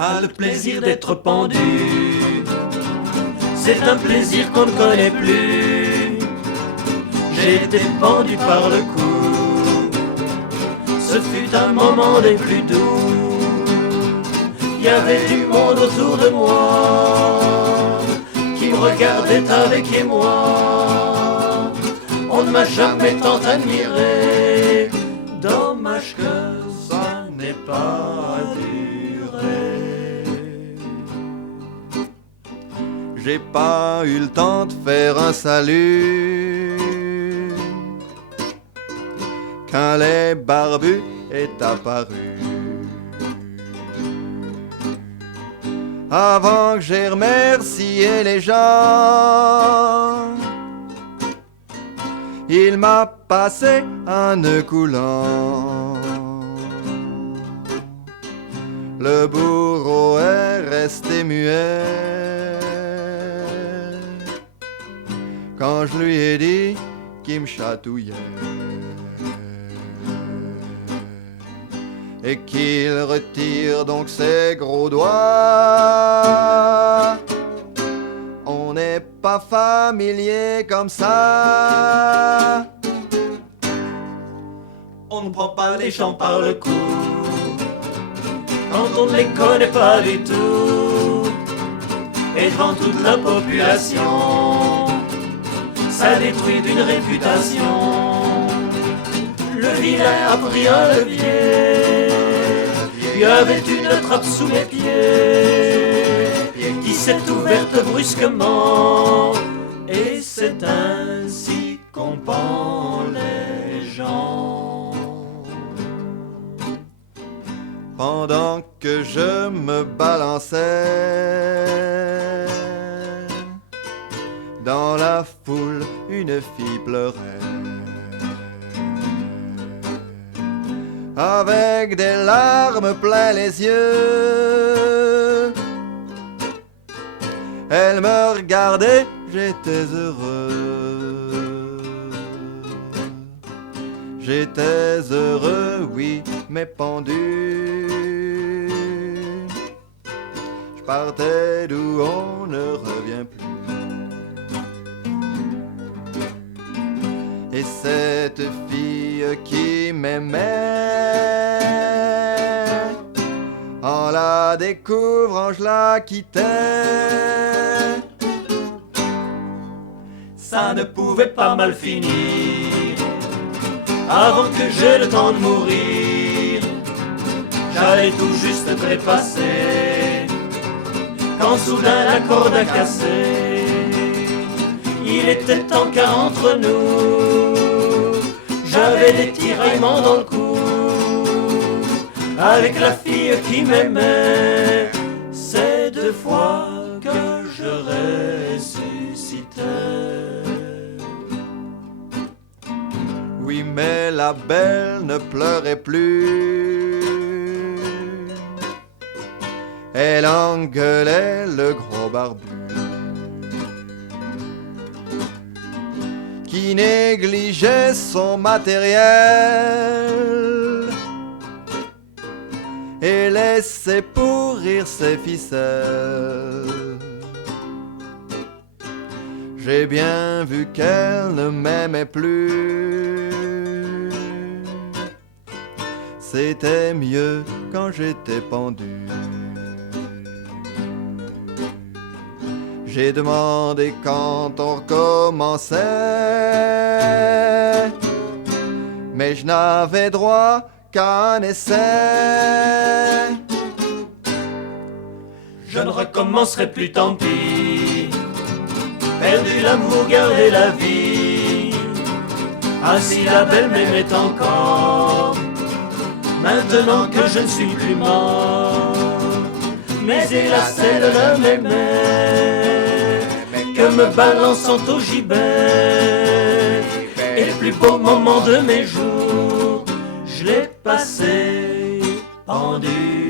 a le plaisir d'être pendu. C'est un plaisir qu'on ne connaît plus. J'ai été pendu par le cou. Ce fut un moment des plus doux. Il y avait du monde autour de moi qui me regardait avec émoi. On ne m'a jamais tant admiré. Dommage que ça n'ait pas duré. J'ai pas eu le temps de faire un salut quand les barbus est apparu. Avant que j'ai remercié les gens, il m'a passé un nœud coulant. Le bourreau est resté muet quand je lui ai dit qu'il me chatouillait et qu'il retire donc ses gros doigts. On n'est pas familier comme ça. On ne prend pas les gens par le cou quand on ne les connaît pas du tout. Et devant toute la population, ça détruit d'une réputation. Le vilain a pris un levier, il y avait une trappe sous mes pieds qui s'est ouverte brusquement. Et c'est ainsi qu'on pend les gens. Pendant que je me balançais dans la foule, une fille pleurait avec des larmes plein les yeux. Elle me regardait, j'étais heureux. J'étais heureux, oui, mais pendu. Je partais d'où on ne revient plus. Et cette fille qui m'aimait, en la découvrant je la quittais. Ça ne pouvait pas mal finir avant que j'aie le temps de mourir. J'allais tout juste trépasser quand soudain la corde a cassé. Il était temps car entre nous j'avais des tiraillements dans le cou. Avec la fille qui m'aimait, c'est 2 fois que je ressuscitais. Oui, mais la belle ne pleurait plus. Elle engueulait le gros barbu qui négligeait son matériel et laissait pourrir ses ficelles. J'ai bien vu qu'elle ne m'aimait plus. C'était mieux quand j'étais pendu. J'ai demandé quand on recommençait, mais je n'avais droit qu'à un essai. Je ne recommencerai plus, tant pis. Perdu l'amour, gardé la vie. Ainsi la belle m'aimait encore, maintenant que je ne suis plus mort. Mais hélas elle ne m'aimait que me balançant au gibet. Et le plus beau moment de mes jours, je l'ai passé pendu.